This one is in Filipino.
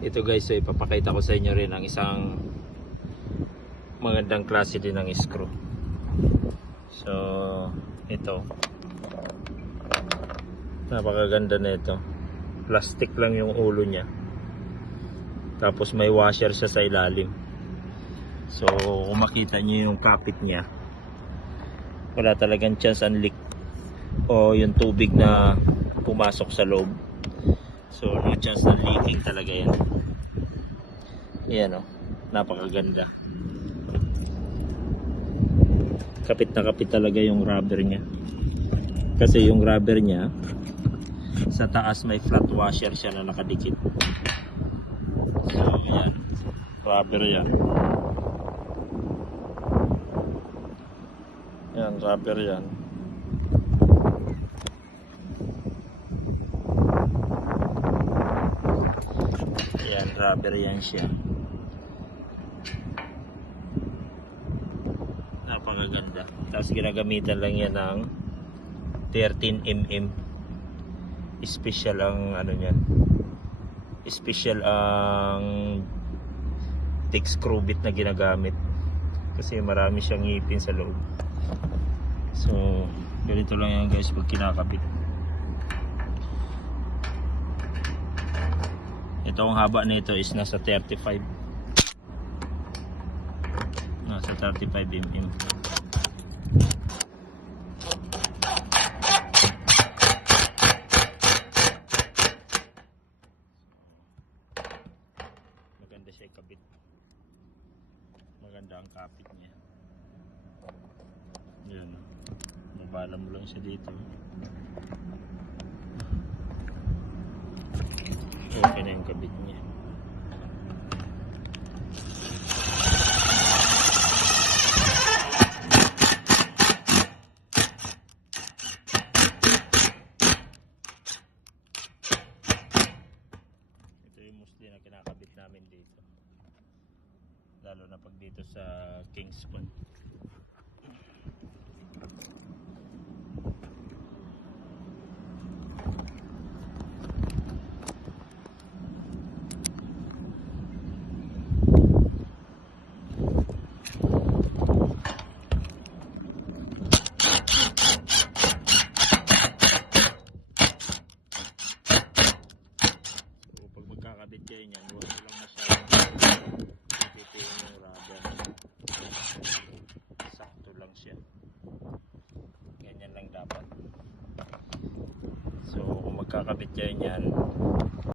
ito guys so ipapakita ko sa inyo rin ang isang magandang klase din ng screw. So ito. Napakaganda na ito. Plastic lang yung ulo niya. Tapos may washer siya sa ilalim. So kung makita niyo yung kapit niya wala talagang chance ang leak o yung tubig na pumasok sa loob. So no chance na leaking talaga yan yan o napakaganda. Kapit na kapit talaga yung rubber niya. Kasi yung rubber niya sa taas may flat washer siya na nakadikit. So yan rubber yan. Yan rubber yan. Yan rubber yan siya napakaganda tapos ginagamitan lang yan ng 13mm special ang ano niyan. Special ang thick screw bit na ginagamit. Kasi marami siyang ngipin sa loob. So ganito lang yan guys pag kinakabit. Ito ang haba nito is nasa 35 nasa 35 mm maganda siya ikabit maganda ang kapit niya. Yun mabala mo lang siya dito. Okay na yung kabit niya ito yung mostly na kinakabit namin dito. Lalo na pag dito sa Kingspan So, pag kayo niyan, huwag mo lang masyadong pipitin yung rubber. Sakto lang siya. Ganyan lang dapat. So, kung magkakabit kayo niyan,